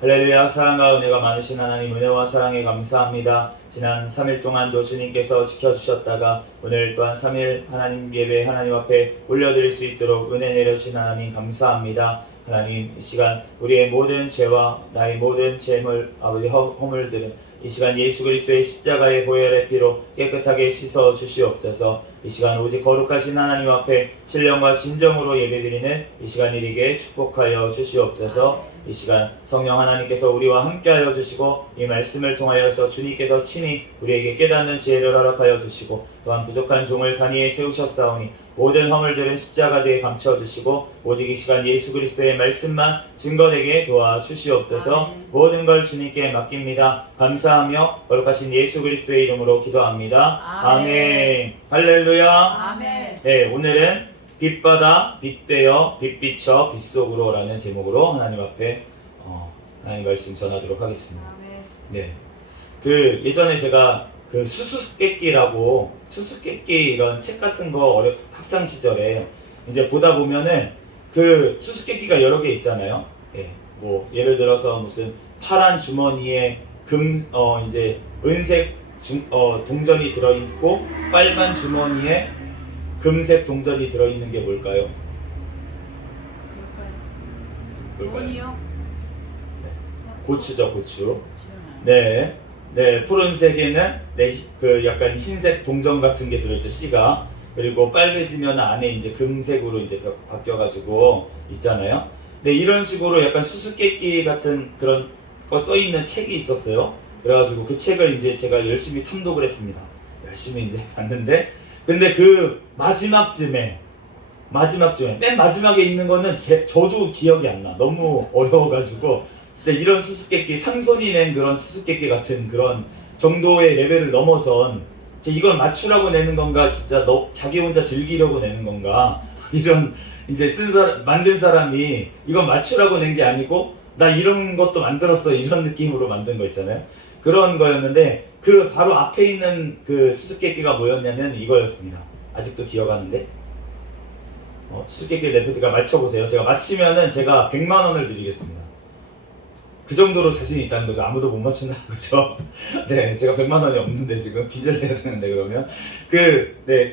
할렐루야. 사랑과 은혜가 많으신 하나님, 은혜와 사랑에 감사합니다. 지난 3일 동안도 주님께서 지켜주셨다가 오늘 또한 3일 하나님 예배 하나님 앞에 올려드릴 수 있도록 은혜 내려주신 하나님 감사합니다. 하나님, 이 시간 우리의 모든 죄와 나의 모든 죄물, 아버지 허물들은 이 시간 예수 그리스도의 십자가의 보혈의 피로 깨끗하게 씻어 주시옵소서. 이 시간 오직 거룩하신 하나님 앞에 신령과 진정으로 예배드리는 이 시간 이르게 축복하여 주시옵소서. 이 시간 성령 하나님께서 우리와 함께하여 주시고 이 말씀을 통하여서 주님께서 친히 우리에게 깨닫는 지혜를 허락하여 주시고 또한 부족한 종을 단위에 세우셨사오니 모든 허물들은 십자가 뒤에 감춰주시고 오직 이 시간 예수 그리스도의 말씀만 증거되게 도와주시옵소서. 모든 걸 주님께 맡깁니다. 감사하며 거룩하신 예수 그리스도의 이름으로 기도합니다. 아멘. 할렐루야. 아멘. 네, 오늘은 빛받아 빛되어 빛비쳐 빛속으로 라는 제목으로 하나님 앞에 하나님 말씀 전하도록 하겠습니다. 아멘. 네, 그 예전에 제가 그 수수께끼라고 수수께끼 이런 책 같은 거 학창 시절에 이제 보다 보면은 그 수수께끼가 여러 개 있잖아요. 예, 뭐 예를 들어서 무슨 파란 주머니에 이제 은색 동전이 들어있고 빨간 주머니에 금색 동전이 들어있는 게 뭘까요? 돈이요? 고추죠, 고추. 네. 네, 푸른색에는 그 약간 흰색 동전 같은 게 들어있죠, 씨가. 그리고 빨개지면 안에 이제 금색으로 이제 바뀌어가지고 있잖아요. 네, 이런 식으로 약간 수수께끼 같은 그런 거 써있는 책이 있었어요. 그래가지고 그 책을 이제 제가 열심히 탐독을 했습니다. 열심히 이제 봤는데, 근데 그 마지막쯤에 맨 마지막에 있는 거는 저도 기억이 안 나. 너무 어려워가지고. 진짜 이런 수수께끼, 상손이 낸 그런 수수께끼 같은 그런 정도의 레벨을 넘어선 이걸 맞추라고 내는 건가, 진짜 자기 혼자 즐기려고 내는 건가, 이런 이제 만든 사람이 이건 맞추라고 낸 게 아니고 나 이런 것도 만들었어 이런 느낌으로 만든 거 있잖아요. 그런 거였는데 그 바로 앞에 있는 그 수수께끼가 뭐였냐면 이거였습니다. 아직도 기억하는데 수수께끼 레프트가 맞춰보세요. 제가 맞히면은 제가 100만 원을 드리겠습니다. 그 정도로 자신이 있다는 거죠. 아무도 못 맞춘다는 거죠. 네, 제가 100만 원이 없는데 지금 빚을 내야 되는데 그러면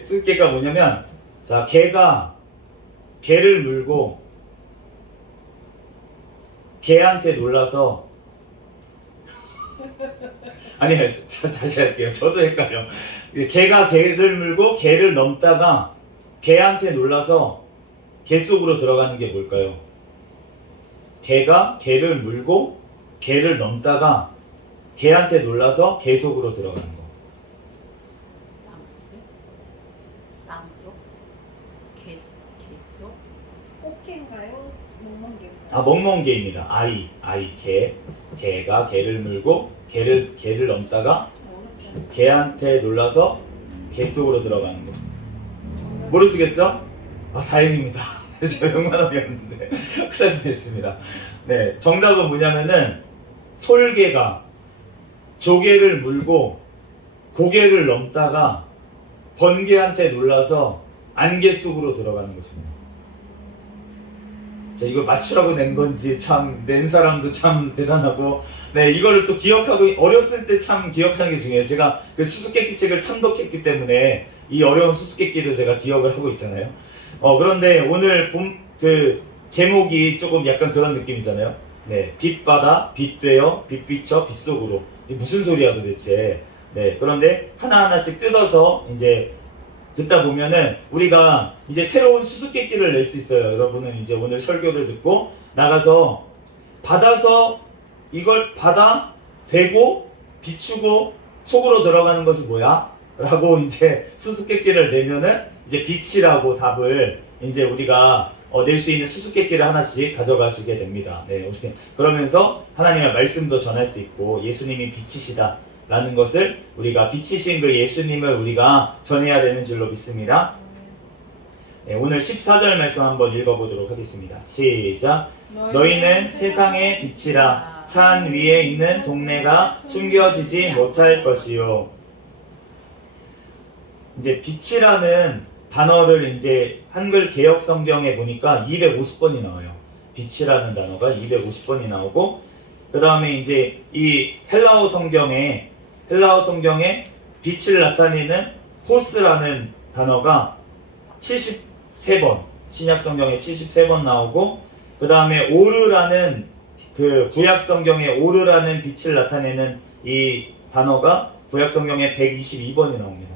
수수께끼가 뭐냐면, 자, 개가 개를 물고 개한테 놀라서 아니, 다시 할게요. 저도 헷갈려. 개가 개를 물고 개를 넘다가 개한테 놀라서 개 속으로 들어가는 게 뭘까요? 개가 개를 물고 개를 넘다가 개한테 놀라서 개 속으로 들어가는 거. 땅속? 개속? 꽃게인가요? 멍멍개인가요? 아, 멍멍개입니다. 개가 개를 물고 개를 넘다가 개한테 놀라서 개 속으로 들어가는 거. 모르시겠죠? 아, 다행입니다. 제가 100만 원이었는데 큰일 냈습니다. 네, 정답은 뭐냐면은 솔개가 조개를 물고 고개를 넘다가 번개한테 놀라서 안개 속으로 들어가는 것입니다. 자, 이걸 맞추라고 낸 건지 참 낸 사람도 참 대단하고, 네, 이거를 또 기억하고 어렸을 때 참 기억하는 게 중요해요. 제가 그 수수께끼 책을 탐독했기 때문에 이 어려운 수수께끼도 제가 기억을 하고 있잖아요. 그런데 오늘 그 제목이 조금 약간 그런 느낌이잖아요. 네, 빛받아 빛되어 빛비쳐 빛속으로. 이게 무슨 소리야 도대체. 네, 그런데 하나하나씩 뜯어서 이제 듣다 보면은 우리가 이제 새로운 수수께끼를 낼 수 있어요. 여러분은 이제 오늘 설교를 듣고 나가서 이걸 받아 대고 비추고 속으로 들어가는 것이 뭐야? 라고 이제 수수께끼를 내면은 이제 빛이라고 답을 이제 우리가 낼 수 있는 수수께끼를 하나씩 가져가시게 됩니다. 네, 그러면서 하나님의 말씀도 전할 수 있고 예수님이 빛이시다 라는 것을 우리가 빛이신 그 예수님을 우리가 전해야 되는 줄로 믿습니다. 네, 오늘 14절 말씀 한번 읽어보도록 하겠습니다. 시작. 너희는 세상의 빛이라. 산 위에 있는 동네가 숨겨지지 못할 것이요. 이제 빛이라는 단어를 이제 한글 개역 성경에 보니까 250번이 나와요. 빛이라는 단어가 250번이 나오고, 그 다음에 이제 이 헬라어 성경에 빛을 나타내는 호스라는 단어가 73번, 신약 성경에 73번 나오고, 그 다음에 오르라는 그 구약 성경에 오르라는 빛을 나타내는 이 단어가 구약 성경에 122번이 나옵니다.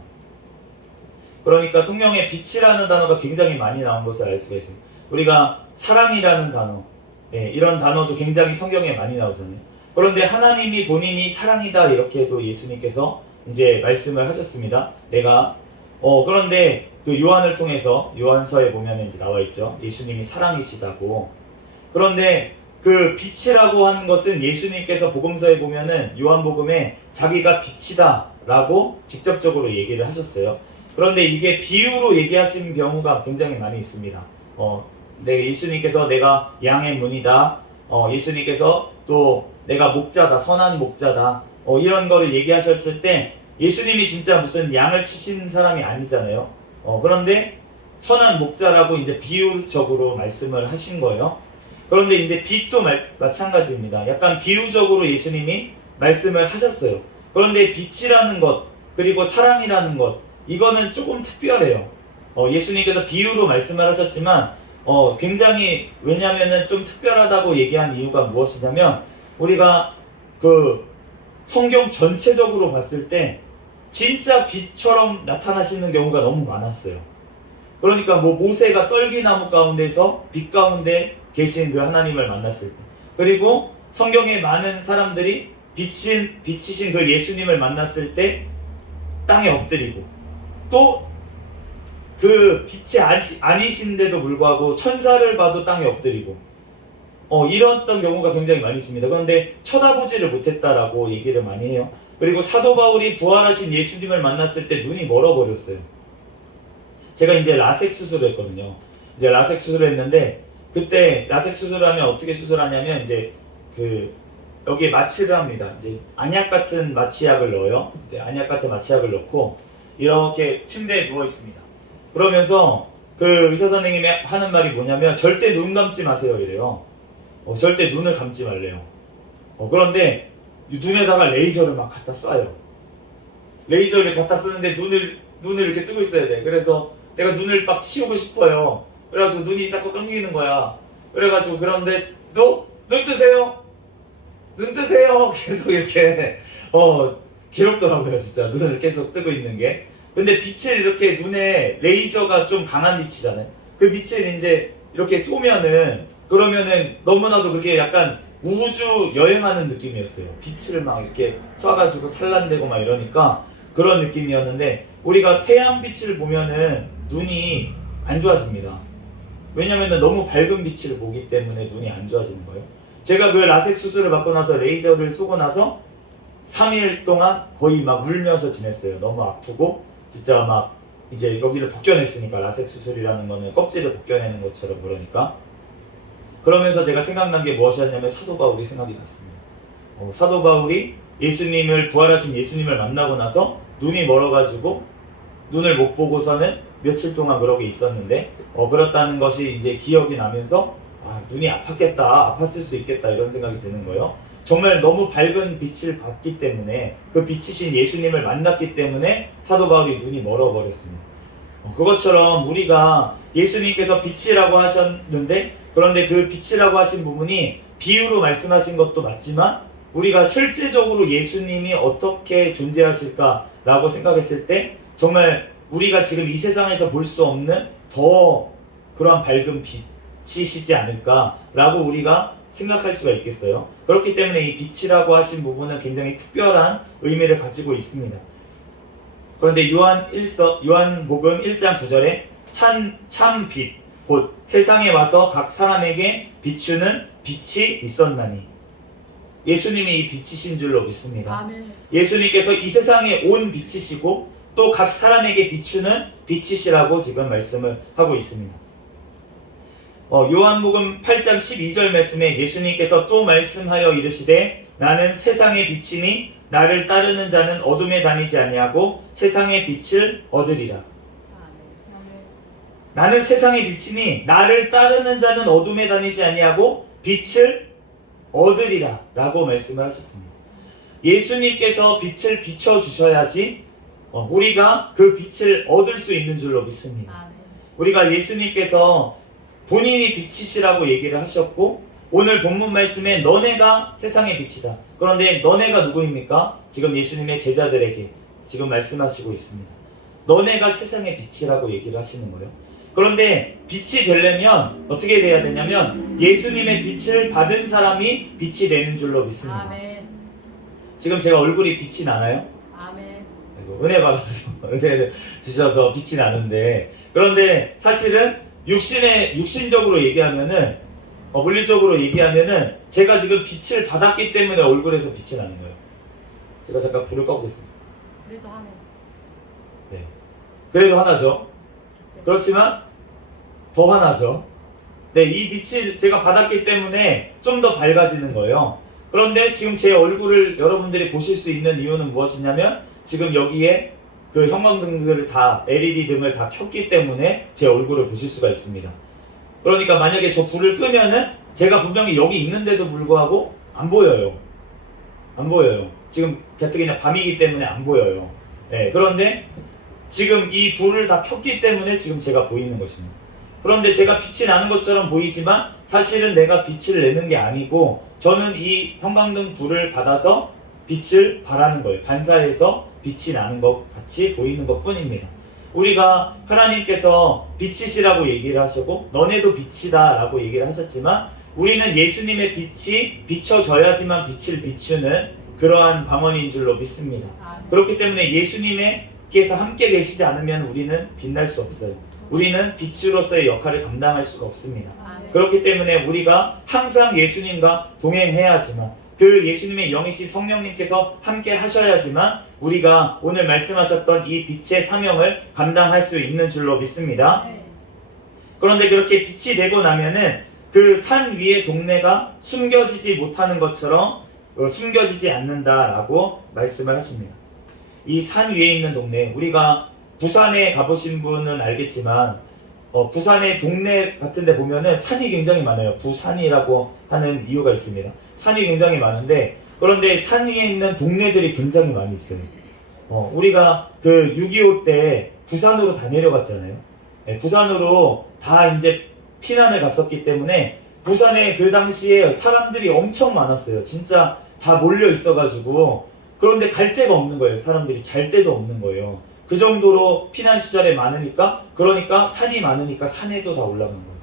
그러니까 성경에 빛이라는 단어가 굉장히 많이 나온 것을 알 수가 있습니다. 우리가 사랑이라는 단어, 이런 단어도 굉장히 성경에 많이 나오잖아요. 그런데 하나님이 본인이 사랑이다 이렇게도 예수님께서 이제 말씀을 하셨습니다. 그런데 그 요한을 통해서 요한서에 보면 이제 나와 있죠. 예수님이 사랑이시다고. 그런데 그 빛이라고 하는 것은 예수님께서 복음서에 보면은 요한복음에 자기가 빛이다라고 직접적으로 얘기를 하셨어요. 그런데 이게 비유로 얘기하신 경우가 굉장히 많이 있습니다. 예수님께서 내가 양의 문이다. 예수님께서 또 내가 목자다, 선한 목자다. 이런 거를 얘기하셨을 때 예수님이 진짜 무슨 양을 치신 사람이 아니잖아요. 그런데 선한 목자라고 이제 비유적으로 말씀을 하신 거예요. 그런데 이제 빛도 마찬가지입니다. 약간 비유적으로 예수님이 말씀을 하셨어요. 그런데 빛이라는 것, 그리고 사랑이라는 것, 이거는 조금 특별해요. 예수님께서 비유로 말씀을 하셨지만 굉장히, 왜냐면은 좀 특별하다고 얘기한 이유가 무엇이냐면, 우리가 그 성경 전체적으로 봤을 때 진짜 빛처럼 나타나시는 경우가 너무 많았어요. 그러니까 뭐 모세가 떨기나무 가운데서 빛 가운데 계신 그 하나님을 만났을 때, 그리고 성경에 많은 사람들이 빛이신 그 예수님을 만났을 때 땅에 엎드리고, 또 그 빛이 아니신데도 불구하고 천사를 봐도 땅에 엎드리고, 이랬던 경우가 굉장히 많이 있습니다. 그런데 쳐다보지를 못했다라고 얘기를 많이 해요. 그리고 사도 바울이 부활하신 예수님을 만났을 때 눈이 멀어버렸어요. 제가 이제 라섹 수술을 했거든요. 이제 라섹 수술을 했는데, 그때 라섹 수술하면 어떻게 수술하냐면, 이제 여기에 마취를 합니다. 이제 안약 같은 마취약을 넣어요. 이제 안약 같은 마취약을 넣고 이렇게 침대에 누워 있습니다. 그러면서 그 의사 선생님이 하는 말이 뭐냐면, 절대 눈 감지 마세요 이래요. 절대 눈을 감지 말래요. 그런데 눈에다가 레이저를 막 갖다 쏴요. 레이저를 갖다 쓰는데 눈을 이렇게 뜨고 있어야 돼. 그래서 내가 눈을 막 치우고 싶어요. 그래가지고 눈이 자꾸 감기는 거야. 그래가지고, 그런데 또 눈 뜨세요. 눈 뜨세요. 계속 이렇게 괴롭더라고요. 진짜 눈을 계속 뜨고 있는 게. 근데 빛을 이렇게, 눈에 레이저가 좀 강한 빛이잖아요. 그 빛을 이제 이렇게 쏘면은, 그러면은 너무나도 그게 약간 우주 여행하는 느낌이었어요. 빛을 막 이렇게 쏴가지고 산란되고 막 이러니까 그런 느낌이었는데, 우리가 태양빛을 보면은 눈이 안 좋아집니다. 왜냐면은 너무 밝은 빛을 보기 때문에 눈이 안 좋아지는 거예요. 제가 그 라섹 수술을 받고 나서, 레이저를 쏘고 나서 3일 동안 거의 막 울면서 지냈어요. 너무 아프고, 진짜 막 이제 여기를 벗겨냈으니까, 라섹 수술이라는 거는 껍질을 벗겨내는 것처럼. 그러면서 제가 생각난 게 무엇이었냐면, 사도 바울이 생각이 났습니다. 사도 바울이 부활하신 예수님을 만나고 나서 눈이 멀어가지고 눈을 못 보고서는 며칠 동안 그러고 있었는데, 그렇다는 것이 이제 기억이 나면서, 눈이 아팠겠다, 아팠을 수 있겠다, 이런 생각이 드는 거예요. 정말 너무 밝은 빛을 봤기 때문에, 그 빛이신 예수님을 만났기 때문에 사도 바울이 눈이 멀어버렸습니다. 그것처럼 우리가 예수님께서 빛이라고 하셨는데, 그런데 그 빛이라고 하신 부분이 비유로 말씀하신 것도 맞지만, 우리가 실질적으로 예수님이 어떻게 존재하실까라고 생각했을 때, 정말 우리가 지금 이 세상에서 볼 수 없는 더 그러한 밝은 빛이시지 않을까라고 우리가 생각할 수가 있겠어요. 그렇기 때문에 이 빛이라고 하신 부분은 굉장히 특별한 의미를 가지고 있습니다. 그런데 요한복음 1장 9절에 참 빛, 곧 세상에 와서 각 사람에게 비추는 빛이 있었나니, 예수님이 이 빛이신 줄로 믿습니다. 아멘. 예수님께서 이 세상에 온 빛이시고, 또 각 사람에게 비추는 빛이시라고 지금 말씀을 하고 있습니다. 요한복음 8장 12절 말씀에 예수님께서 또 말씀하여 이르시되, 나는 세상의 빛이니 나를 따르는 자는 어둠에 다니지 아니하고 세상의 빛을 얻으리라. 아멘. 나는 세상의 빛이니 나를 따르는 자는 어둠에 다니지 아니하고 빛을 얻으리라 라고 말씀을 하셨습니다. 예수님께서 빛을 비춰주셔야지 우리가 그 빛을 얻을 수 있는 줄로 믿습니다. 아멘. 우리가 예수님께서 본인이 빛이시라고 얘기를 하셨고 오늘 본문 말씀에 너네가 세상의 빛이다. 그런데 너네가 누구입니까? 지금 예수님의 제자들에게 지금 말씀하시고 있습니다. 너네가 세상의 빛이라고 얘기를 하시는 거예요. 그런데 빛이 되려면 어떻게 돼야 되냐면 예수님의 빛을 받은 사람이 빛이 되는 줄로 믿습니다. 아멘. 지금 제가 얼굴이 빛이 나나요? 아멘. 아이고, 은혜 받아서 은혜를 주셔서 빛이 나는데 그런데 사실은 육신적으로 얘기하면은 물리적으로 얘기하면은 제가 지금 빛을 받았기 때문에 얼굴에서 빛이 나는 거예요. 제가 잠깐 불을 꺼보겠습니다. 우리도 아멘. 네. 그래도 하나죠. 그렇지만 더 하나죠. 네, 이 빛을 제가 받았기 때문에 좀 더 밝아지는 거예요. 그런데 지금 제 얼굴을 여러분들이 보실 수 있는 이유는 무엇이냐면 지금 여기에 그 형광등들을 다 LED 등을 다 켰기 때문에 제 얼굴을 보실 수가 있습니다. 그러니까 만약에 저 불을 끄면은 제가 분명히 여기 있는데도 불구하고 안 보여요. 안 보여요. 지금 가뜩이나 밤이기 때문에 안 보여요. 네, 그런데 지금 이 불을 다 켰기 때문에 지금 제가 보이는 것입니다. 그런데 제가 빛이 나는 것처럼 보이지만 사실은 내가 빛을 내는 게 아니고 저는 이 형광등 불을 받아서 빛을 발하는 거예요. 반사해서 빛이 나는 것 같이 보이는 것 뿐입니다. 우리가 하나님께서 빛이시라고 얘기를 하시고 너네도 빛이다 라고 얘기를 하셨지만 우리는 예수님의 빛이 비춰져야지만 빛을 비추는 그러한 방언인 줄로 믿습니다. 아멘. 그렇기 때문에 예수님께서 함께 계시지 않으면 우리는 빛날 수 없어요. 우리는 빛으로서의 역할을 감당할 수가 없습니다. 아멘. 그렇기 때문에 우리가 항상 예수님과 동행해야지만 그 예수님의 영이신 성령님께서 함께 하셔야지만 우리가 오늘 말씀하셨던 이 빛의 사명을 감당할 수 있는 줄로 믿습니다. 네. 그런데 그렇게 빛이 되고 나면은 그 산 위의 동네가 숨겨지지 못하는 것처럼 숨겨지지 않는다라고 말씀을 하십니다. 이 산 위에 있는 동네, 우리가 부산에 가보신 분은 알겠지만 부산의 동네 같은 데 보면은 산이 굉장히 많아요. 부산이라고 하는 이유가 있습니다. 산이 굉장히 많은데 그런데 산 위에 있는 동네들이 굉장히 많이 있어요. 우리가 그 6.25 때 부산으로 다 내려갔잖아요. 네, 부산으로 다 이제 피난을 갔었기 때문에 부산에 그 당시에 사람들이 엄청 많았어요. 진짜 다 몰려 있어가지고 그런데 갈 데가 없는 거예요. 사람들이 잘 데도 없는 거예요. 그 정도로 피난 시절에 많으니까 그러니까 산이 많으니까 산에도 다 올라간 거예요.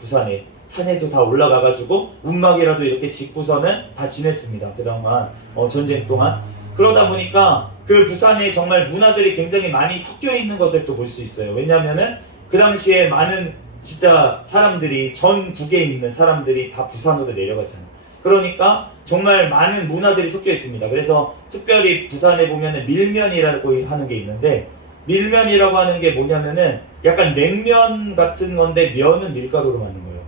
부산에 산에도 다 올라가가지고 움막이라도 이렇게 짓고서는 다 지냈습니다. 그동안 전쟁 동안 그러다 보니까 그 부산에 정말 문화들이 굉장히 많이 섞여 있는 것을 또 볼 수 있어요. 왜냐하면은 그 당시에 많은 진짜 사람들이 전국에 있는 사람들이 다 부산으로 내려갔잖아요. 그러니까 정말 많은 문화들이 섞여 있습니다. 그래서 특별히 부산에 보면은 밀면이라고 하는 게 있는데 밀면이라고 하는 게 뭐냐면은 약간 냉면 같은 건데 면은 밀가루로 만든 거예요.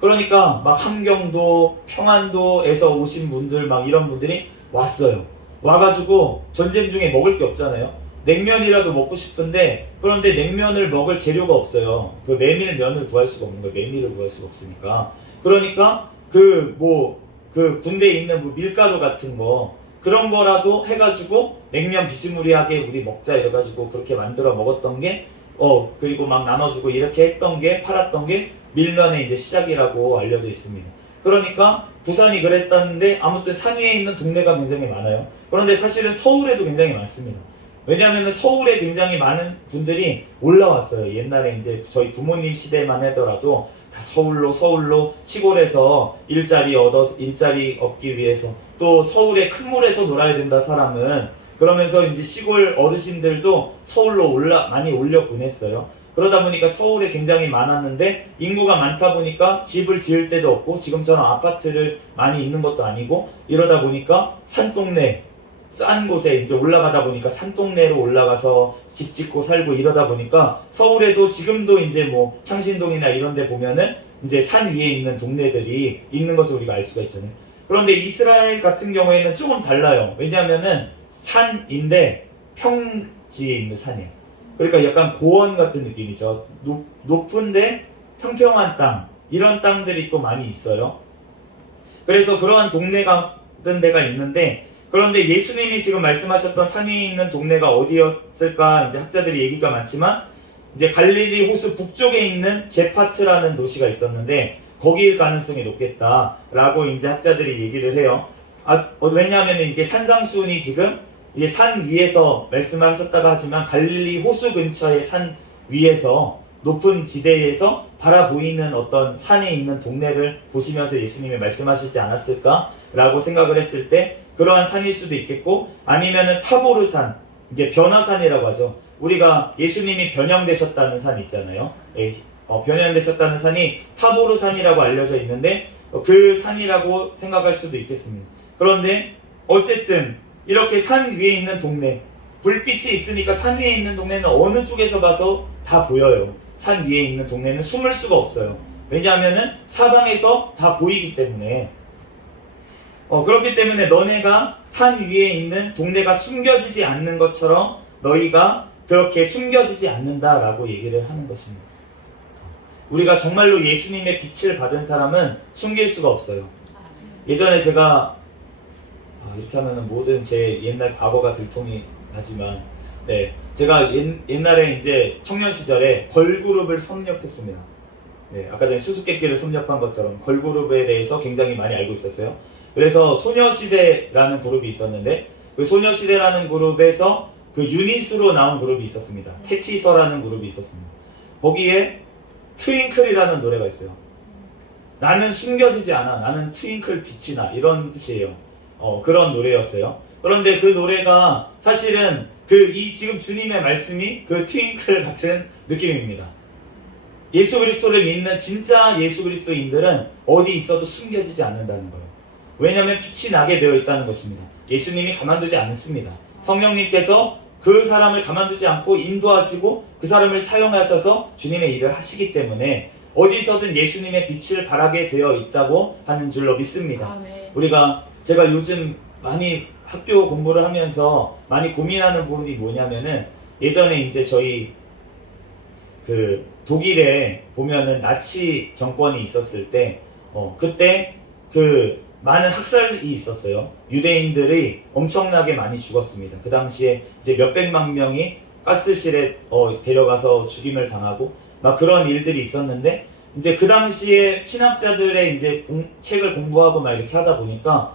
그러니까 막 함경도, 평안도에서 오신 분들 막 이런 분들이 왔어요. 와가지고 전쟁 중에 먹을 게 없잖아요. 냉면이라도 먹고 싶은데 그런데 냉면을 먹을 재료가 없어요. 그 메밀면을 구할 수가 없는 거예요. 메밀을 구할 수가 없으니까. 그러니까 그 군대에 있는 뭐 밀가루 같은 거 그런 거라도 해가지고 냉면 비스무리하게 우리 먹자 이래가지고 그렇게 만들어 먹었던 게 그리고 막 나눠주고 이렇게 했던 게 팔았던 게 밀면의 이제 시작이라고 알려져 있습니다. 그러니까 부산이 그랬다는데 아무튼 산 위에 있는 동네가 굉장히 많아요. 그런데 사실은 서울에도 굉장히 많습니다. 왜냐하면 서울에 굉장히 많은 분들이 올라왔어요. 옛날에 이제 저희 부모님 시대만 하더라도 다 서울로 시골에서 일자리 얻기 위해서 또 서울의 큰 물에서 놀아야 된다 사람은 그러면서 이제 시골 어르신들도 서울로 많이 올려 보냈어요. 그러다 보니까 서울에 굉장히 많았는데 인구가 많다 보니까 집을 지을 데도 없고 지금처럼 아파트를 많이 있는 것도 아니고 이러다 보니까 산동네 싼 곳에 이제 올라가다 보니까 산동네로 올라가서 집 짓고 살고 이러다 보니까 서울에도 지금도 이제 뭐 창신동이나 이런 데 보면은 이제 산 위에 있는 동네들이 있는 것을 우리가 알 수가 있잖아요. 그런데 이스라엘 같은 경우에는 조금 달라요. 왜냐하면은 산인데 평지에 있는 산이에요. 그러니까 약간 고원 같은 느낌이죠. 높은데 평평한 땅 이런 땅들이 또 많이 있어요. 그래서 그러한 동네가 어떤 데가 있는데, 그런데 예수님이 지금 말씀하셨던 산 위에 있는 동네가 어디였을까? 이제 학자들이 얘기가 많지만 이제 갈릴리 호수 북쪽에 있는 제파트라는 도시가 있었는데 거기일 가능성이 높겠다라고 이제 학자들이 얘기를 해요. 왜냐하면 이게 산상수훈이 지금 이제 산 위에서 말씀을 하셨다가 하지만 갈릴리 호수 근처의 산 위에서 높은 지대에서 바라보이는 어떤 산에 있는 동네를 보시면서 예수님이 말씀하시지 않았을까라고 생각을 했을 때 그러한 산일 수도 있겠고, 아니면은 타보르산, 이제 변화산이라고 하죠. 우리가 예수님이 변형되셨다는 산 있잖아요. 변형되셨다는 산이 타보르산이라고 알려져 있는데 그 산이라고 생각할 수도 있겠습니다. 그런데 어쨌든 이렇게 산 위에 있는 동네, 불빛이 있으니까 산 위에 있는 동네는 어느 쪽에서 봐서 다 보여요. 산 위에 있는 동네는 숨을 수가 없어요. 왜냐하면은 사방에서 다 보이기 때문에. 그렇기 때문에 너네가 산 위에 있는 동네가 숨겨지지 않는 것처럼 너희가 그렇게 숨겨지지 않는다라고 얘기를 하는 것입니다. 우리가 정말로 예수님의 빛을 받은 사람은 숨길 수가 없어요. 예전에 제가 이렇게 하면은 모든 제 옛날 과거가 들통이 나지만, 제가 옛날에 이제 청년 시절에 걸그룹을 섭렵했습니다. 아까 전에 수수께끼를 섭렵한 것처럼 걸그룹에 대해서 굉장히 많이 알고 있었어요. 그래서 소녀시대라는 그룹이 있었는데 그 소녀시대라는 그룹에서 그 유닛으로 나온 그룹이 있었습니다. 테티서라는 그룹이 있었습니다. 거기에 트윙클이라는 노래가 있어요. 나는 숨겨지지 않아, 나는 트윙클 빛이 나, 이런 뜻이에요. 그런 노래였어요. 그런데 그 노래가 사실은 이 지금 주님의 말씀이 그 트윙클 같은 느낌입니다. 예수 그리스도를 믿는 진짜 예수 그리스도인들은 어디 있어도 숨겨지지 않는다는 거예요. 왜냐하면 빛이 나게 되어 있다는 것입니다. 예수님이 가만두지 않습니다. 성령님께서 그 사람을 가만두지 않고 인도하시고 그 사람을 사용하셔서 주님의 일을 하시기 때문에 어디서든 예수님의 빛을 발하게 되어 있다고 하는 줄로 믿습니다. 제가 요즘 많이 학교 공부를 하면서 많이 고민하는 부분이 뭐냐면은, 예전에 이제 저희 그 독일에 보면은 나치 정권이 있었을 때 그때 그 많은 학살이 있었어요. 유대인들이 엄청나게 많이 죽었습니다. 그 당시에 이제 몇백만 명이 가스실에 데려가서 죽임을 당하고 막 그런 일들이 있었는데, 이제 그 당시에 신학자들의 이제 책을 공부하고 막 이렇게 하다 보니까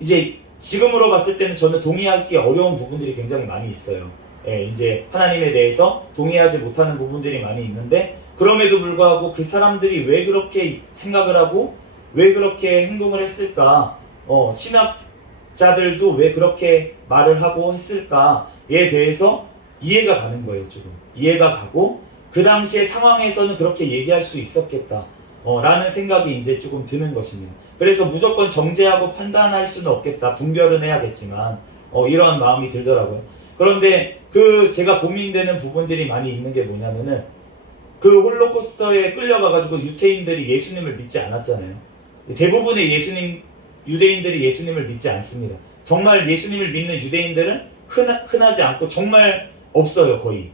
이제 지금으로 봤을 때는 저는 동의하기 어려운 부분들이 굉장히 많이 있어요. 이제 하나님에 대해서 동의하지 못하는 부분들이 많이 있는데, 그럼에도 불구하고 그 사람들이 왜 그렇게 생각을 하고 왜 그렇게 행동을 했을까, 신학자들도 왜 그렇게 말을 하고 했을까에 대해서 이해가 가는 거예요. 조금 이해가 가고, 그 당시의 상황에서는 그렇게 얘기할 수 있었겠다 라는 생각이 이제 조금 드는 것입니다. 그래서 무조건 정죄하고 판단할 수는 없겠다, 분별은 해야겠지만 이러한 마음이 들더라고요. 그런데 제가 고민되는 부분들이 많이 있는 게 뭐냐면은, 그 홀로코스터에 끌려가가지고 유대인들이 예수님을 믿지 않았잖아요. 대부분의 유대인들이 예수님을 믿지 않습니다. 정말 예수님을 믿는 유대인들은 흔하지 않고 정말 없어요. 거의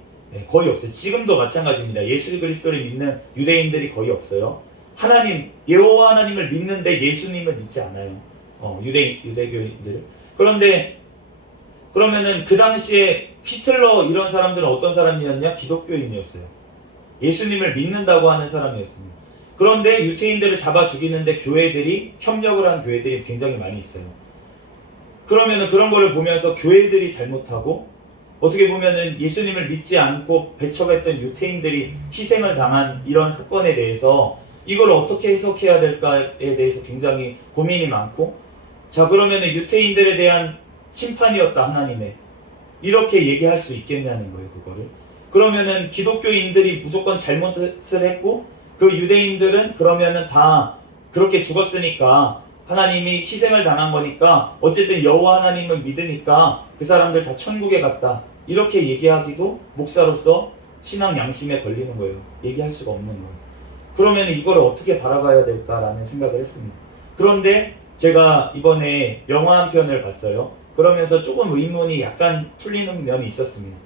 없어요. 지금도 마찬가지입니다. 예수 그리스도를 믿는 유대인들이 거의 없어요. 여호와 하나님을 믿는데 예수님을 믿지 않아요. 유대교인들을. 그런데 그러면은 그 당시에 히틀러 이런 사람들은 어떤 사람이었냐? 기독교인이었어요. 예수님을 믿는다고 하는 사람이었습니다. 그런데 유대인들을 잡아 죽이는데 협력을 한 교회들이 굉장히 많이 있어요. 그러면은 그런 거를 보면서 교회들이 잘못하고, 어떻게 보면은 예수님을 믿지 않고 배척했던 유대인들이 희생을 당한 이런 사건에 대해서 이걸 어떻게 해석해야 될까에 대해서 굉장히 고민이 많고, 자 그러면은 유대인들에 대한 심판이었다, 하나님의, 이렇게 얘기할 수 있겠냐는 거예요. 그거를 그러면은 기독교인들이 무조건 잘못을 했고 그 유대인들은 그러면은 다 그렇게 죽었으니까 하나님이 희생을 당한 거니까 어쨌든 여호와 하나님을 믿으니까 그 사람들 다 천국에 갔다, 이렇게 얘기하기도 목사로서 신앙 양심에 걸리는 거예요. 얘기할 수가 없는 거예요. 그러면 이걸 어떻게 바라봐야 될까라는 생각을 했습니다. 그런데 제가 이번에 영화 한 편을 봤어요. 그러면서 조금 의문이 약간 풀리는 면이 있었습니다.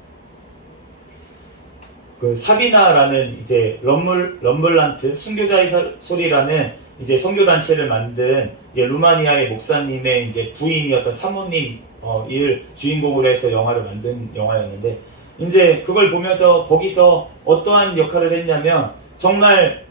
그 사비나라는 이제 럼블란트, 순교자의 소리라는 이제 선교단체를 만든 이제 루마니아의 목사님의 이제 부인이었던 사모님 일 주인공으로 해서 영화를 만든 영화였는데, 이제 그걸 보면서 거기서 어떠한 역할을 했냐면 정말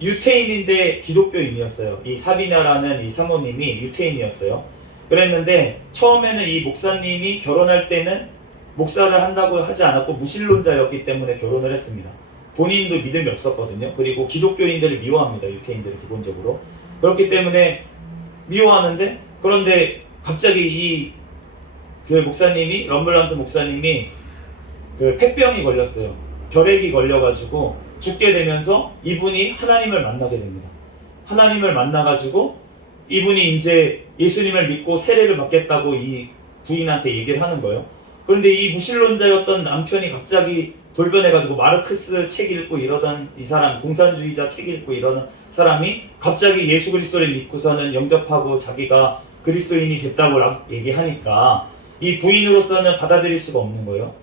유태인인데 기독교인이었어요. 이 사비나라는 이 사모님이 유태인이었어요. 그랬는데 처음에는 이 목사님이 결혼할 때는 목사를 한다고 하지 않았고 무신론자였기 때문에 결혼을 했습니다. 본인도 믿음이 없었거든요. 그리고 기독교인들을 미워합니다. 유태인들은 기본적으로. 그렇기 때문에 미워하는데, 그런데 갑자기 그 목사님이, 럼블란트 목사님이 그 폐병이 걸렸어요. 결핵이 걸려가지고 죽게 되면서 이분이 하나님을 만나게 됩니다. 하나님을 만나가지고 이분이 이제 예수님을 믿고 세례를 받겠다고 이 부인한테 얘기를 하는 거예요. 그런데 이 무신론자였던 남편이 갑자기 돌변해가지고 마르크스 책 읽고 이러던 이 사람, 공산주의자 책 읽고 이러는 사람이 갑자기 예수 그리스도를 믿고서는 영접하고 자기가 그리스도인이 됐다고 얘기하니까 이 부인으로서는 받아들일 수가 없는 거예요.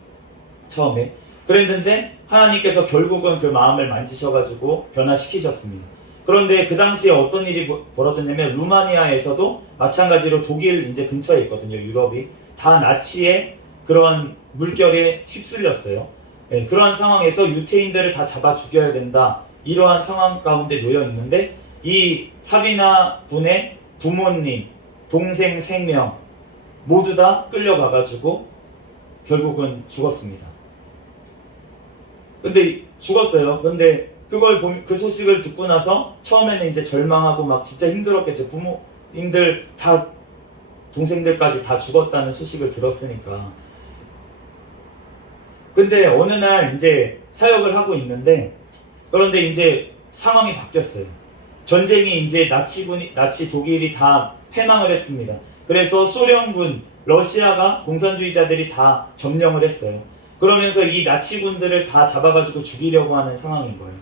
처음에. 그랬는데 하나님께서 결국은 그 마음을 만지셔가지고 변화시키셨습니다. 그런데 그 당시에 어떤 일이 벌어졌냐면 루마니아에서도 마찬가지로 독일 이제 근처에 있거든요. 유럽이 다 나치의 그러한 물결에 휩쓸렸어요. 네, 그러한 상황에서 유태인들을 다 잡아 죽여야 된다. 이러한 상황 가운데 놓여 있는데 이 사비나 분의 부모님, 동생 3명 모두 다 끌려가가지고 결국은 죽었습니다. 근데 죽었어요. 근데 그 소식을 듣고 나서 처음에는 이제 절망하고 막 진짜 힘들었겠죠. 부모님들 다, 동생들까지 다 죽었다는 소식을 들었으니까. 근데 어느 날 이제 사역을 하고 있는데, 그런데 이제 상황이 바뀌었어요. 전쟁이 이제 나치 독일이 다 패망을 했습니다. 그래서 소련군, 러시아가 공산주의자들이 다 점령을 했어요. 그러면서 이 나치군들을 다 잡아가지고 죽이려고 하는 상황인 거예요.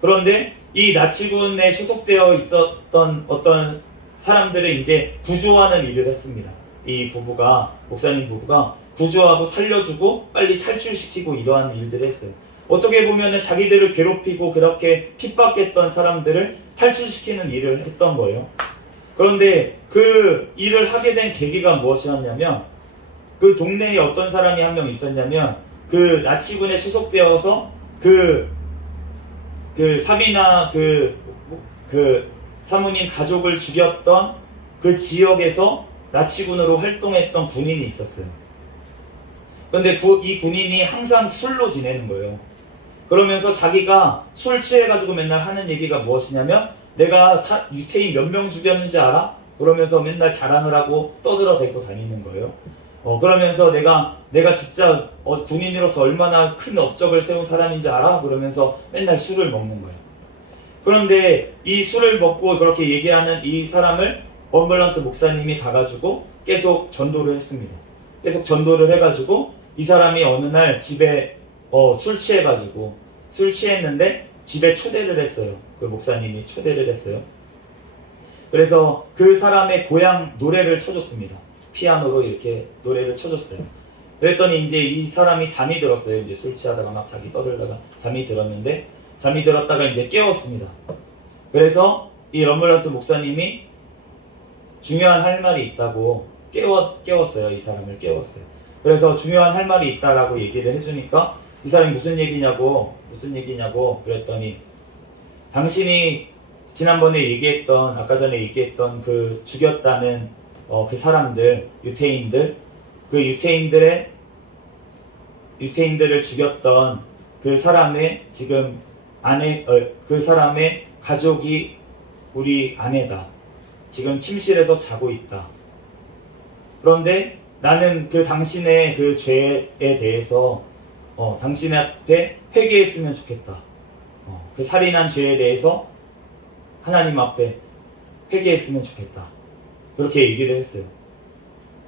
그런데 이 나치군에 소속되어 있었던 어떤 사람들을 이제 구조하는 일을 했습니다. 이 부부가, 목사님 부부가 구조하고 살려주고 빨리 탈출시키고 이러한 일들을 했어요. 어떻게 보면은 자기들을 괴롭히고 그렇게 핍박했던 사람들을 탈출시키는 일을 했던 거예요. 그런데 그 일을 하게 된 계기가 무엇이었냐면, 그 동네에 어떤 사람이 한 명 있었냐면, 그 나치군에 소속되어서 그 사비나 그 사모님 가족을 죽였던 그 지역에서 나치군으로 활동했던 군인이 있었어요. 근데 이 군인이 항상 술로 지내는 거예요. 그러면서 자기가 술 취해가지고 맨날 하는 얘기가 무엇이냐면, 내가 유태인 몇 명 죽였는지 알아? 그러면서 맨날 자랑을 하고 떠들어대고 다니는 거예요. 그러면서 내가 진짜 군인으로서 얼마나 큰 업적을 세운 사람인지 알아? 그러면서 맨날 술을 먹는 거예요. 그런데 이 술을 먹고 그렇게 얘기하는 이 사람을 럼블란트 목사님이 가가지고 계속 전도를 했습니다. 계속 전도를 해가지고 이 사람이 어느 날 집에 술 취했는데 집에 초대를 했어요. 그 목사님이 초대를 했어요. 그래서 그 사람의 고향 노래를 쳐줬습니다. 피아노로 이렇게 노래를 쳐줬어요. 그랬더니 이제 이 사람이 잠이 들었어요. 이제 술 취하다가 막 자기 떠들다가 잠이 들었다가 이제 깨웠습니다. 그래서 이 럼블란트 목사님이 중요한 할 말이 있다고 깨웠어요. 이 사람을 깨웠어요. 그래서 중요한 할 말이 있다라고 얘기를 해주니까 이 사람이 무슨 얘기냐고 그랬더니, 당신이 지난번에 아까 전에 얘기했던 그 죽였다는 그 사람들, 유태인들, 그 유태인들을 죽였던 그 사람의 지금 그 사람의 가족이 우리 아내다. 지금 침실에서 자고 있다. 그런데 나는 그 당신의 그 죄에 대해서 당신 앞에 회개했으면 좋겠다. 그 살인한 죄에 대해서 하나님 앞에 회개했으면 좋겠다. 그렇게 얘기를 했어요.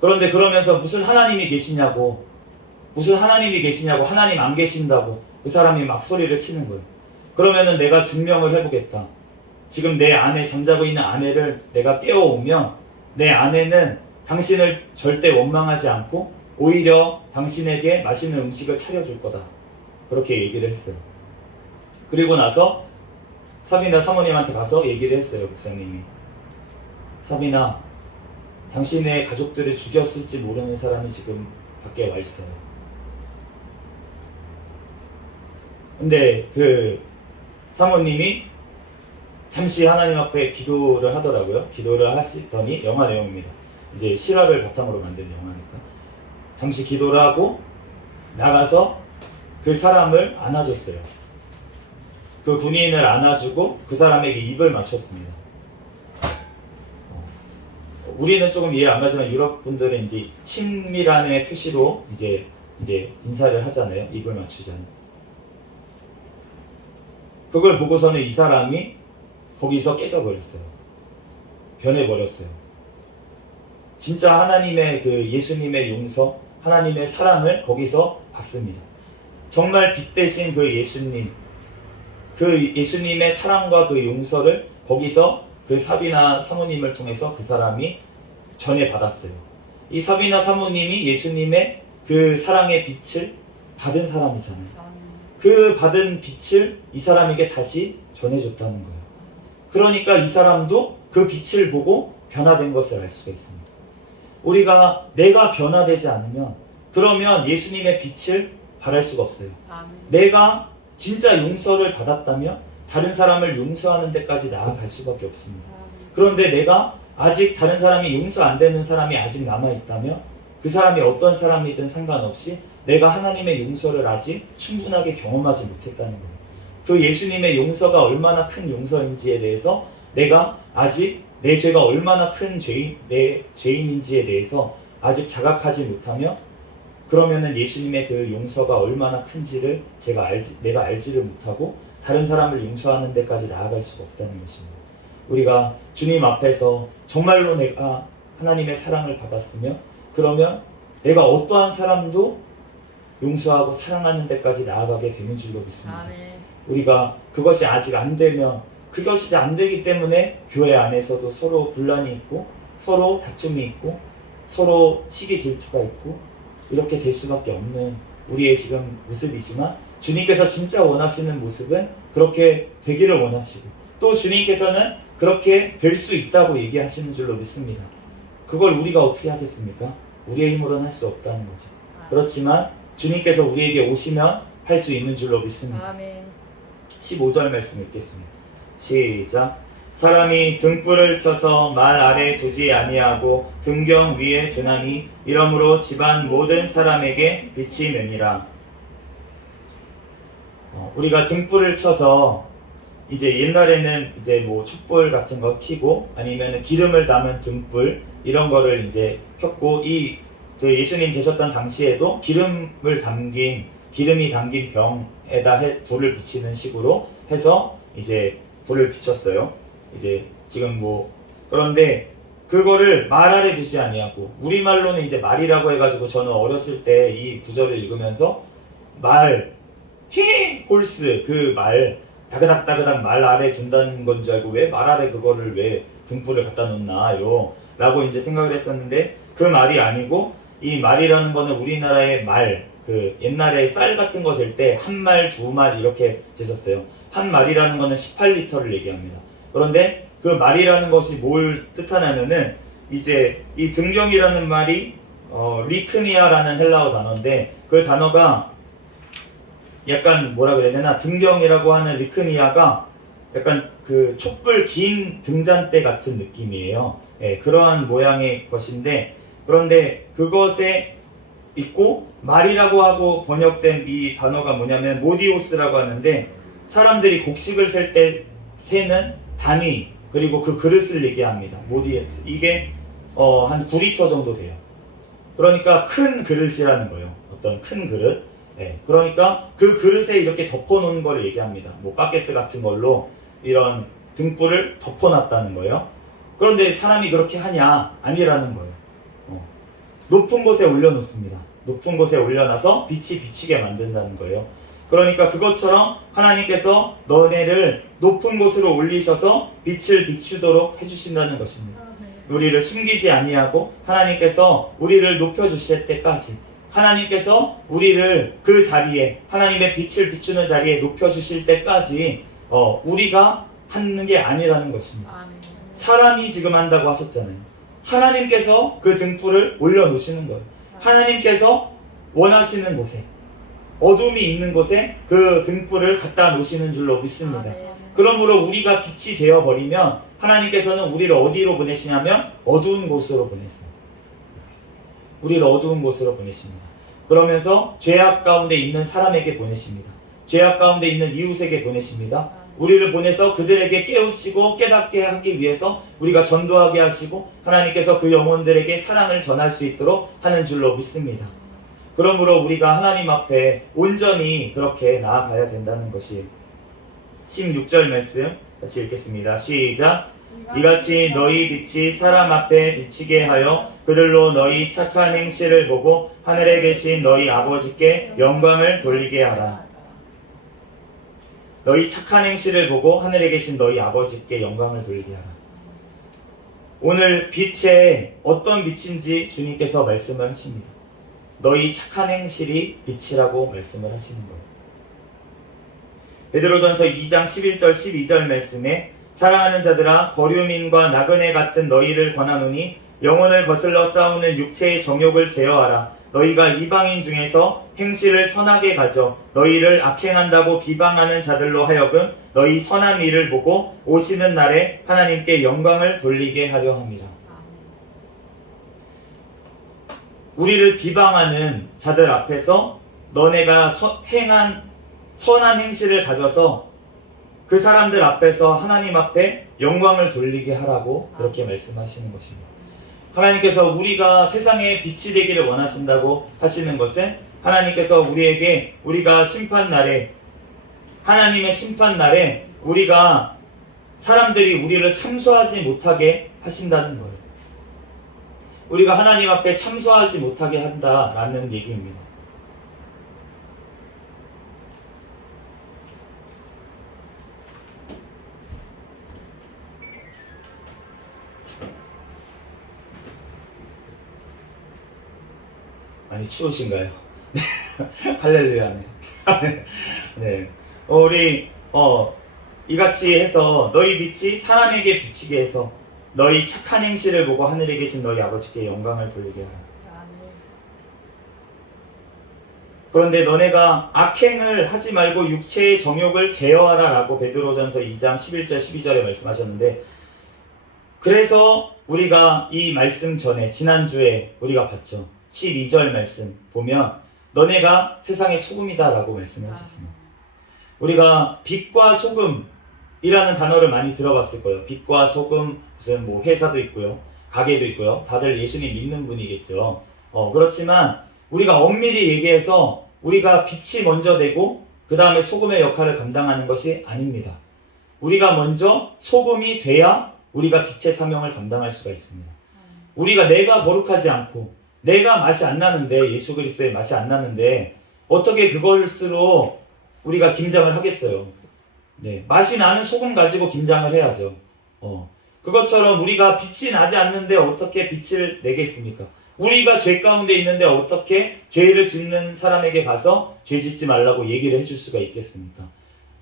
그런데 그러면서 무슨 하나님이 계시냐고, 하나님 안 계신다고 그 사람이 막 소리를 치는 거예요. 그러면은 내가 증명을 해보겠다. 지금 내 안에 잠자고 있는 아내를 내가 깨워오면 내 아내는 당신을 절대 원망하지 않고 오히려 당신에게 맛있는 음식을 차려줄 거다. 그렇게 얘기를 했어요. 그리고 나서 사비나 사모님한테 가서 얘기를 했어요. 목사님이, 사비나, 당신의 가족들을 죽였을지 모르는 사람이 지금 밖에 와 있어요. 근데 그 사모님이 잠시 하나님 앞에 기도를 하더라고요. 기도를 하시더니, 영화 내용입니다. 이제 실화를 바탕으로 만든 영화니까. 잠시 기도를 하고 나가서 그 사람을 안아줬어요. 그 군인을 안아주고 그 사람에게 입을 맞췄습니다. 우리는 조금 이해 안 가지만 유럽 분들은 이제 친밀함의 표시로 이제 인사를 하잖아요. 입을 맞추잖아요. 그걸 보고서는 이 사람이 거기서 깨져버렸어요. 변해버렸어요. 진짜 하나님의 그 예수님의 용서, 하나님의 사랑을 거기서 받습니다. 정말 빛 대신 그 예수님, 그 예수님의 사랑과 그 용서를 거기서 그 사비나 사모님을 통해서 그 사람이 전해받았어요. 이 사비나 사모님이 예수님의 그 사랑의 빛을 받은 사람이잖아요. 그 받은 빛을 이 사람에게 다시 전해줬다는 거예요. 그러니까 이 사람도 그 빛을 보고 변화된 것을 알 수가 있습니다. 우리가 내가 변화되지 않으면, 그러면 예수님의 빛을 발할 수가 없어요. 내가 진짜 용서를 받았다면 다른 사람을 용서하는 데까지 나아갈 수밖에 없습니다. 그런데 내가 아직 다른 사람이 용서 안 되는 사람이 아직 남아있다면 그 사람이 어떤 사람이든 상관없이 내가 하나님의 용서를 아직 충분하게 경험하지 못했다는 거예요. 그 예수님의 용서가 얼마나 큰 용서인지에 대해서 내가 아직 내 죄가 얼마나 큰 내 죄인인지에 대해서 아직 자각하지 못하며, 그러면은 예수님의 그 용서가 얼마나 큰지를 내가 알지를 못하고 다른 사람을 용서하는 데까지 나아갈 수가 없다는 것입니다. 우리가 주님 앞에서 정말로 내가 하나님의 사랑을 받았으며, 그러면 내가 어떠한 사람도 용서하고 사랑하는 데까지 나아가게 되는 줄로 믿습니다. 우리가 그것이 아직 안 되면, 그것이 안 되기 때문에 교회 안에서도 서로 분란이 있고 서로 다툼이 있고 서로 시기 질투가 있고 이렇게 될 수밖에 없는 우리의 지금 모습이지만, 주님께서 진짜 원하시는 모습은 그렇게 되기를 원하시고, 또 주님께서는 그렇게 될 수 있다고 얘기하시는 줄로 믿습니다. 그걸 우리가 어떻게 하겠습니까? 우리의 힘으로는 할 수 없다는 거죠. 그렇지만 주님께서 우리에게 오시면 할 수 있는 줄로 믿습니다. 15절 말씀 읽겠습니다. 시작. 사람이 등불을 켜서 말 아래 두지 아니하고 등경 위에 두나니 이러므로 집안 모든 사람에게 빛이 되니라. 우리가 등불을 켜서, 이제 옛날에는 이제 뭐 촛불 같은 거 켜고 아니면 기름을 담은 등불 이런 거를 이제 켰고, 그 예수님 계셨던 당시에도 기름이 담긴 병에다 불을 붙이는 식으로 해서 이제 불을 비쳤어요. 이제 지금 그런데 그거를 말 아래 두지 아니하고, 우리말로는 이제 말이라고 해가지고, 저는 어렸을 때 이 구절을 읽으면서 홀스 그 말 다그닥다그닥 말 아래 둔다는 건 줄 알고, 왜 말 아래 그거를 왜 등불을 갖다 놓나요? 라고 이제 생각을 했었는데, 그 말이 아니고, 이 말이라는 거는 우리나라의 말, 그 옛날에 쌀 같은 거 잴 때 한 말, 두 말 이렇게 쟀었어요. 한 말이라는 거는 18리터를 얘기합니다. 그런데 그 말이라는 것이 뭘 뜻하냐면은, 이제 이 등경이라는 말이 리크니아라는 헬라어 단어인데, 그 단어가 약간 뭐라 그래야 되나, 등경이라고 하는 리크니아가 약간 그 촛불 긴 등잔대 같은 느낌이에요. 그러한 모양의 것인데, 그런데 그것에 있고 말이라고 하고 번역된 이 단어가 뭐냐면 모디오스라고 하는데, 사람들이 곡식을 셀 때 세는 단위, 그리고 그 그릇을 얘기합니다. 모디오스. 이게 한 9리터 정도 돼요. 그러니까 큰 그릇이라는 거예요. 어떤 큰 그릇. 그러니까 그 그릇에 이렇게 덮어놓은 걸 얘기합니다. 바게스 같은 걸로 이런 등불을 덮어놨다는 거예요. 그런데 사람이 그렇게 하냐? 아니라는 거예요. 높은 곳에 올려놓습니다. 높은 곳에 올려놔서 빛이 비치게 만든다는 거예요. 그러니까 그것처럼 하나님께서 너네를 높은 곳으로 올리셔서 빛을 비추도록 해주신다는 것입니다. 우리를 숨기지 아니하고 하나님께서 우리를 높여주실 때까지, 하나님께서 우리를 그 자리에, 하나님의 빛을 비추는 자리에 높여주실 때까지 우리가 하는 게 아니라는 것입니다. 아멘. 사람이 지금 한다고 하셨잖아요. 하나님께서 그 등불을 올려놓으시는 거예요. 하나님께서 원하시는 곳에, 어둠이 있는 곳에 그 등불을 갖다 놓으시는 줄로 믿습니다. 아멘. 그러므로 우리가 빛이 되어버리면 하나님께서는 우리를 어디로 보내시냐면 어두운 곳으로 보내세요. 우리를 어두운 곳으로 보내십니다. 그러면서 죄악 가운데 있는 사람에게 보내십니다. 죄악 가운데 있는 이웃에게 보내십니다. 우리를 보내서 그들에게 깨우치고 깨닫게 하기 위해서 우리가 전도하게 하시고 하나님께서 그 영혼들에게 사랑을 전할 수 있도록 하는 줄로 믿습니다. 그러므로 우리가 하나님 앞에 온전히 그렇게 나아가야 된다는 것이 16절 말씀 같이 읽겠습니다. 시작. 이같이 너희 빛이 사람 앞에 비치게 하여 그들로 너희 착한 행실을 보고 하늘에 계신 너희 아버지께 영광을 돌리게 하라. 너희 착한 행실을 보고 하늘에 계신 너희 아버지께 영광을 돌리게 하라. 오늘 빛에 어떤 빛인지 주님께서 말씀을 하십니다. 너희 착한 행실이 빛이라고 말씀을 하시는 거예요. 베드로전서 2장 11절 12절 말씀에 사랑하는 자들아 거류민과 나그네 같은 너희를 권하노니 영혼을 거슬러 싸우는 육체의 정욕을 제어하라. 너희가 이방인 중에서 행실을 선하게 가져 너희를 악행한다고 비방하는 자들로 하여금 너희 선한 일을 보고 오시는 날에 하나님께 영광을 돌리게 하려 함이라. 우리를 비방하는 자들 앞에서 너네가 행한 선한 행실을 가져서 그 사람들 앞에서 하나님 앞에 영광을 돌리게 하라고 그렇게 말씀하시는 것입니다. 하나님께서 우리가 세상에 빛이 되기를 원하신다고 하시는 것은 하나님께서 우리에게 우리가 심판날에 하나님의 심판날에 우리가 사람들이 우리를 참소하지 못하게 하신다는 거예요. 우리가 하나님 앞에 참소하지 못하게 한다라는 얘기입니다. 많이 추우신가요? 할렐루야네. 네. 우리 이같이 해서 너희 빛이 사람에게 비치게 해서 너희 착한 행실을 보고 하늘에 계신 너희 아버지께 영광을 돌리게 하라. 그런데 너네가 악행을 하지 말고 육체의 정욕을 제어하라 라고 베드로전서 2장 11절 12절에 말씀하셨는데, 그래서 우리가 이 말씀 전에 지난주에 우리가 봤죠. 12절 말씀 보면 너네가 세상의 소금이다 라고 말씀을 하셨습니다. 우리가 빛과 소금이라는 단어를 많이 들어봤을 거예요. 빛과 소금, 무슨 뭐 회사도 있고요, 가게도 있고요. 다들 예수님 믿는 분이겠죠. 그렇지만 우리가 엄밀히 얘기해서 우리가 빛이 먼저 되고 그 다음에 소금의 역할을 감당하는 것이 아닙니다. 우리가 먼저 소금이 돼야 우리가 빛의 사명을 감당할 수가 있습니다. 우리가 내가 거룩하지 않고 내가 맛이 안 나는데, 예수 그리스도의 맛이 안 나는데 어떻게 그것으로 우리가 김장을 하겠어요? 네, 맛이 나는 소금 가지고 김장을 해야죠. 그것처럼 우리가 빛이 나지 않는데 어떻게 빛을 내겠습니까? 우리가 죄 가운데 있는데 어떻게 죄를 짓는 사람에게 가서 죄 짓지 말라고 얘기를 해줄 수가 있겠습니까?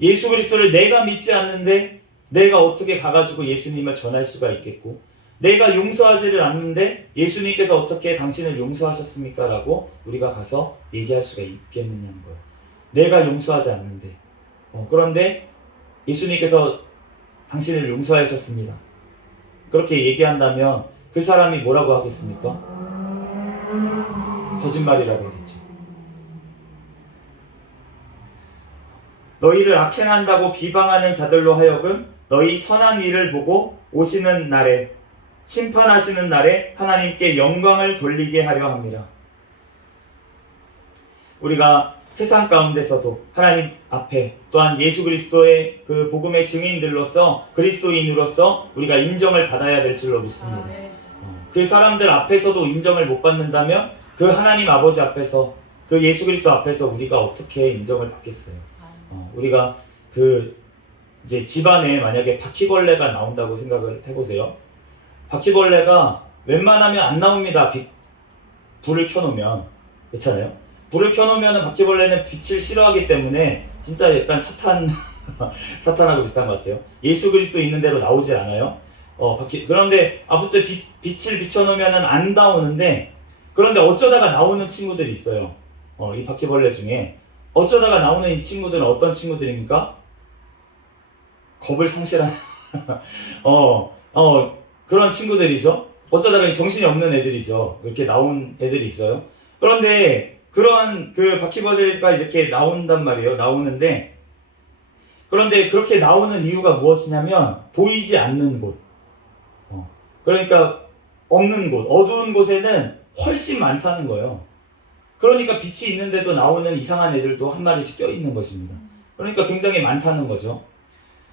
예수 그리스도를 내가 믿지 않는데 내가 어떻게 가가지고 예수님을 전할 수가 있겠고, 내가 용서하지를 않는데 예수님께서 어떻게 당신을 용서하셨습니까? 라고 우리가 가서 얘기할 수가 있겠느냐는 거예요. 내가 용서하지 않는데. 그런데 예수님께서 당신을 용서하셨습니다. 그렇게 얘기한다면 그 사람이 뭐라고 하겠습니까? 거짓말이라고 하겠죠. 너희를 악행한다고 비방하는 자들로 하여금 너희 선한 일을 보고 오시는 날에, 심판하시는 날에 하나님께 영광을 돌리게 하려 합니다. 우리가 세상 가운데서도 하나님 앞에 또한 예수 그리스도의 그 복음의 증인들로서, 그리스도인으로서 우리가 인정을 받아야 될 줄로 믿습니다. 그 사람들 앞에서도 인정을 못 받는다면 그 하나님 아버지 앞에서, 그 예수 그리스도 앞에서 우리가 어떻게 인정을 받겠어요? 우리가 그 이제 집안에 만약에 바퀴벌레가 나온다고 생각을 해보세요. 바퀴벌레가 웬만하면 안 나옵니다. 불을 켜놓으면. 그렇잖아요? 불을 켜놓으면 바퀴벌레는 빛을 싫어하기 때문에 진짜 약간 사탄 사탄하고 비슷한 것 같아요. 예수 그리스도 있는 대로 나오질 않아요. 그런데 아무튼 빛을 비춰놓으면 안 나오는데, 그런데 어쩌다가 나오는 친구들이 있어요. 이 바퀴벌레 중에 어쩌다가 나오는 이 친구들은 어떤 친구들입니까? 겁을 상실한 그런 친구들이죠. 어쩌다가 정신이 없는 애들이죠. 이렇게 나온 애들이 있어요. 그런데 그런 그 바퀴벌레가 이렇게 나온단 말이에요. 나오는데, 그런데 그렇게 나오는 이유가 무엇이냐면 보이지 않는 곳, 그러니까 없는 곳, 어두운 곳에는 훨씬 많다는 거예요. 그러니까 빛이 있는데도 나오는 이상한 애들도 한 마리씩 껴있는 것입니다. 그러니까 굉장히 많다는 거죠.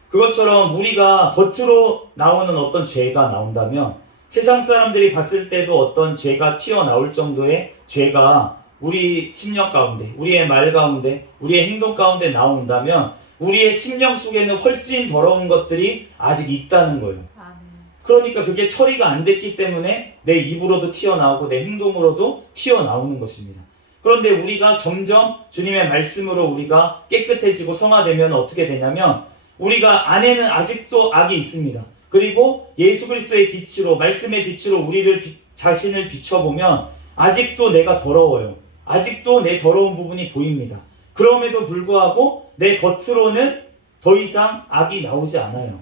그것처럼 우리가 겉으로 나오는 어떤 죄가 나온다면, 세상 사람들이 봤을 때도 어떤 죄가 튀어나올 정도의 죄가 우리 심령 가운데, 우리의 말 가운데, 우리의 행동 가운데 나온다면 우리의 심령 속에는 훨씬 더러운 것들이 아직 있다는 거예요. 아멘. 그러니까 그게 처리가 안 됐기 때문에 내 입으로도 튀어나오고 내 행동으로도 튀어나오는 것입니다. 그런데 우리가 점점 주님의 말씀으로 우리가 깨끗해지고 성화되면 어떻게 되냐면, 우리가 안에는 아직도 악이 있습니다. 그리고 예수 그리스도의 빛으로, 말씀의 빛으로 우리를 자신을 비춰보면 아직도 내가 더러워요. 아직도 내 더러운 부분이 보입니다. 그럼에도 불구하고 내 겉으로는 더 이상 악이 나오지 않아요.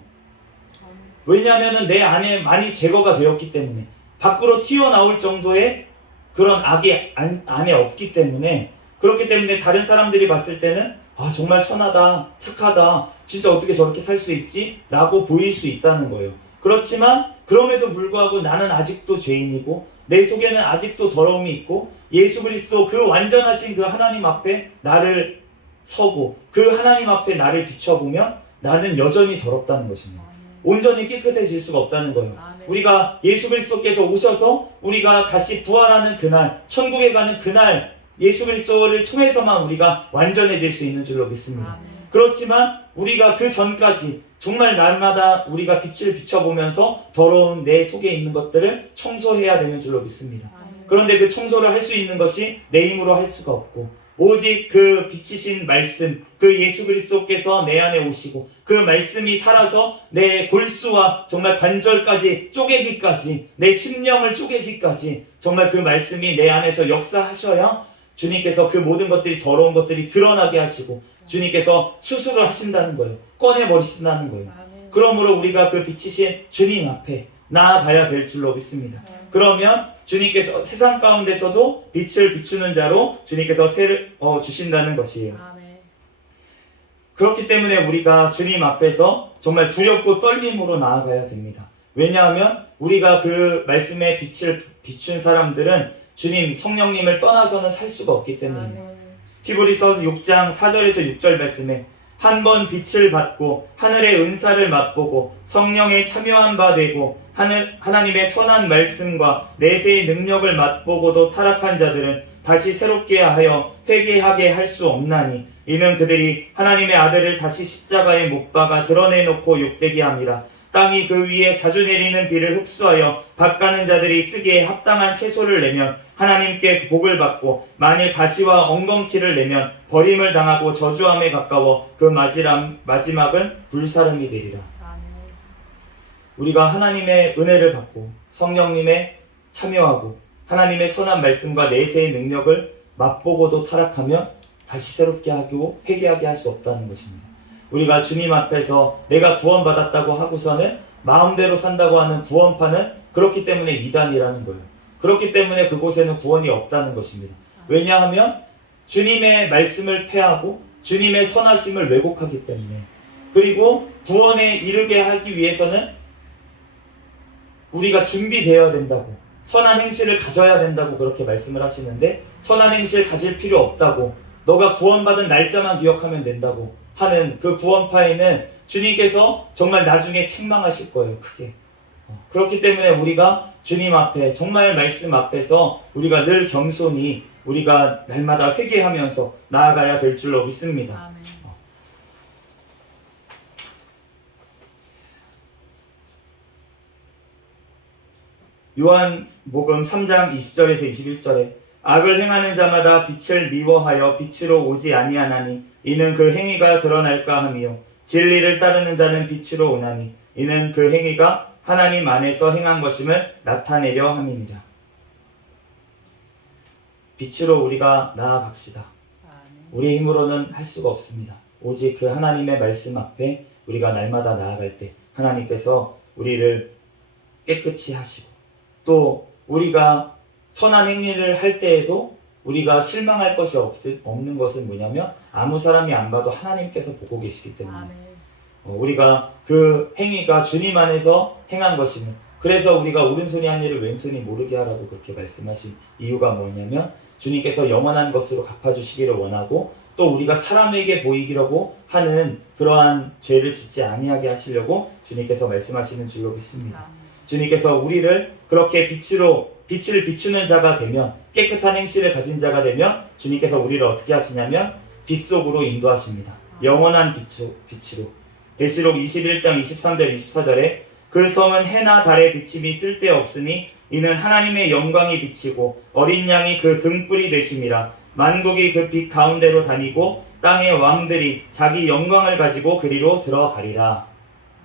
왜냐하면 내 안에 많이 제거가 되었기 때문에, 밖으로 튀어나올 정도의 그런 악이 안에 없기 때문에, 그렇기 때문에 다른 사람들이 봤을 때는 정말 선하다, 착하다, 진짜 어떻게 저렇게 살 수 있지? 라고 보일 수 있다는 거예요. 그렇지만 그럼에도 불구하고 나는 아직도 죄인이고 내 속에는 아직도 더러움이 있고, 예수 그리스도 그 완전하신 그 하나님 앞에 나를 서고 그 하나님 앞에 나를 비춰보면 나는 여전히 더럽다는 것입니다. 온전히 깨끗해질 수가 없다는 거예요. 우리가 예수 그리스도께서 오셔서 우리가 다시 부활하는 그날, 천국에 가는 그날, 예수 그리스도를 통해서만 우리가 완전해질 수 있는 줄로 믿습니다. 그렇지만 우리가 그 전까지 정말 날마다 우리가 빛을 비춰보면서 더러운 내 속에 있는 것들을 청소해야 되는 줄로 믿습니다. 그런데 그 청소를 할 수 있는 것이 내 힘으로 할 수가 없고, 오직 그 빛이신 말씀, 그 예수 그리스도께서 내 안에 오시고 그 말씀이 살아서 내 골수와 정말 관절까지 쪼개기까지, 내 심령을 쪼개기까지 정말 그 말씀이 내 안에서 역사하셔야 주님께서 그 모든 것들이, 더러운 것들이 드러나게 하시고 주님께서 수술을 하신다는 거예요. 꺼내버리신다는 거예요. 그러므로 우리가 그 빛이신 주님 앞에 나아가야 될 줄로 믿습니다. 그러면 주님께서 세상 가운데서도 빛을 비추는 자로 주님께서 세를 주신다는 것이에요. 그렇기 때문에 우리가 주님 앞에서 정말 두렵고 떨림으로 나아가야 됩니다. 왜냐하면 우리가 그 말씀의 빛을 비춘 사람들은 주님, 성령님을 떠나서는 살 수가 없기 때문입니다. 히브리서 6장 4절에서 6절 말씀에, 한 번 빛을 받고 하늘의 은사를 맛보고 성령에 참여한 바 되고 하나님의 선한 말씀과 내세의 능력을 맛보고도 타락한 자들은 다시 새롭게 하여 회개하게 할 수 없나니, 이는 그들이 하나님의 아들을 다시 십자가에 못 박아 드러내놓고 욕되게 함이라. 땅이 그 위에 자주 내리는 비를 흡수하여 밭가는 자들이 쓰기에 합당한 채소를 내면 하나님께 복을 받고, 만일 가시와 엉겅퀴를 내면 버림을 당하고 저주함에 가까워 그 마지막은 불사름이 되리라. 우리가 하나님의 은혜를 받고 성령님의 참여하고 하나님의 선한 말씀과 내세의 능력을 맛보고도 타락하면 다시 새롭게 하고 회개하게 할 수 없다는 것입니다. 우리가 주님 앞에서 내가 구원받았다고 하고서는 마음대로 산다고 하는 구원파는 그렇기 때문에 이단이라는 거예요. 그렇기 때문에 그곳에는 구원이 없다는 것입니다. 왜냐하면 주님의 말씀을 폐하고 주님의 선하심을 왜곡하기 때문에, 그리고 구원에 이르게 하기 위해서는 우리가 준비되어야 된다고, 선한 행실을 가져야 된다고 그렇게 말씀을 하시는데, 선한 행실을 가질 필요 없다고, 너가 구원받은 날짜만 기억하면 된다고 하는 그 구원파에는 주님께서 정말 나중에 책망하실 거예요, 크게. 그렇기 때문에 우리가 주님 앞에, 정말 말씀 앞에서 우리가 늘 겸손히 우리가 날마다 회개하면서 나아가야 될 줄로 믿습니다. 요한복음 3장 20절에서 21절에, 악을 행하는 자마다 빛을 미워하여 빛으로 오지 아니하나니 이는 그 행위가 드러날까 함이요 진리를 따르는 자는 빛으로 오나니 이는 그 행위가 하나님 안에서 행한 것임을 나타내려 함이니라. 빛으로 우리가 나아갑시다. 아멘. 우리의 힘으로는 할 수가 없습니다. 오직 그 하나님의 말씀 앞에 우리가 날마다 나아갈 때 하나님께서 우리를 깨끗이 하시고, 또 우리가 선한 행위를 할 때에도 우리가 실망할 것이 없는 것은 뭐냐면 아무 사람이 안 봐도 하나님께서 보고 계시기 때문에 아멘. 우리가 그 행위가 주님 안에서 행한 것이면, 그래서 우리가 오른손이 한 일을 왼손이 모르게 하라고 그렇게 말씀하신 이유가 뭐냐면 주님께서 영원한 것으로 갚아주시기를 원하고, 또 우리가 사람에게 보이기라고 하는 그러한 죄를 짓지 아니하게 하시려고 주님께서 말씀하시는 줄로 믿습니다. 아멘. 주님께서 우리를 그렇게 빛을 비추는 자가 되면, 깨끗한 행실을 가진 자가 되면 주님께서 우리를 어떻게 하시냐면 빛 속으로 인도하십니다. 영원한 빛으로. 계시록 21장 23절 24절에 그 성은 해나 달의 비침이 쓸데없으니 이는 하나님의 영광이 비치고 어린 양이 그 등불이 되심이라. 만국이 그 빛 가운데로 다니고 땅의 왕들이 자기 영광을 가지고 그리로 들어가리라.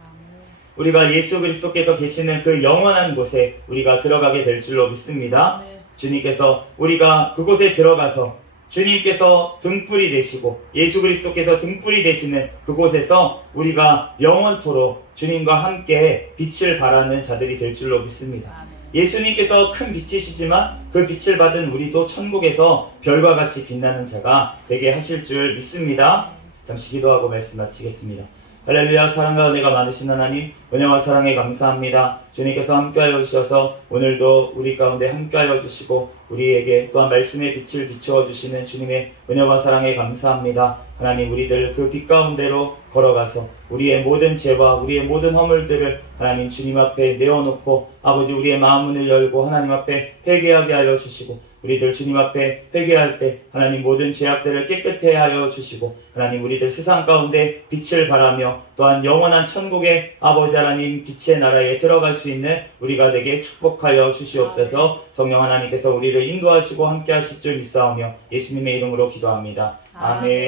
아멘. 우리가 예수 그리스도께서 계시는 그 영원한 곳에 우리가 들어가게 될 줄로 믿습니다. 아멘. 주님께서 우리가 그곳에 들어가서 주님께서 등불이 되시고 예수 그리스도께서 등불이 되시는 그곳에서 우리가 영원토록 주님과 함께 빛을 발하는 자들이 될 줄로 믿습니다. 아멘. 예수님께서 큰 빛이시지만 그 빛을 받은 우리도 천국에서 별과 같이 빛나는 자가 되게 하실 줄 믿습니다. 잠시 기도하고 말씀 마치겠습니다. 할렐루야. 사랑과 은혜가 많으신 하나님, 은혜와 사랑에 감사합니다. 주님께서 함께하여 주셔서 오늘도 우리 가운데 함께하여 주시고 우리에게 또한 말씀의 빛을 비추어 주시는 주님의 은혜와 사랑에 감사합니다. 하나님, 우리들 그 빛 가운데로 걸어가서 우리의 모든 죄와 우리의 모든 허물들을 하나님 주님 앞에 내어놓고 아버지 우리의 마음문을 열고 하나님 앞에 회개하게 하여 주시고, 우리들 주님 앞에 회개할 때 하나님 모든 죄악들을 깨끗해 하여 주시고, 하나님 우리들 세상 가운데 빛을 발하며 또한 영원한 천국의 아버지 하나님 빛의 나라에 들어갈 수 있는 우리가 되게 축복하여 주시옵소서. 성령 하나님께서 우리를 인도하시고 함께 하실 줄 믿사오며 예수님의 이름으로 기도합니다. 아멘.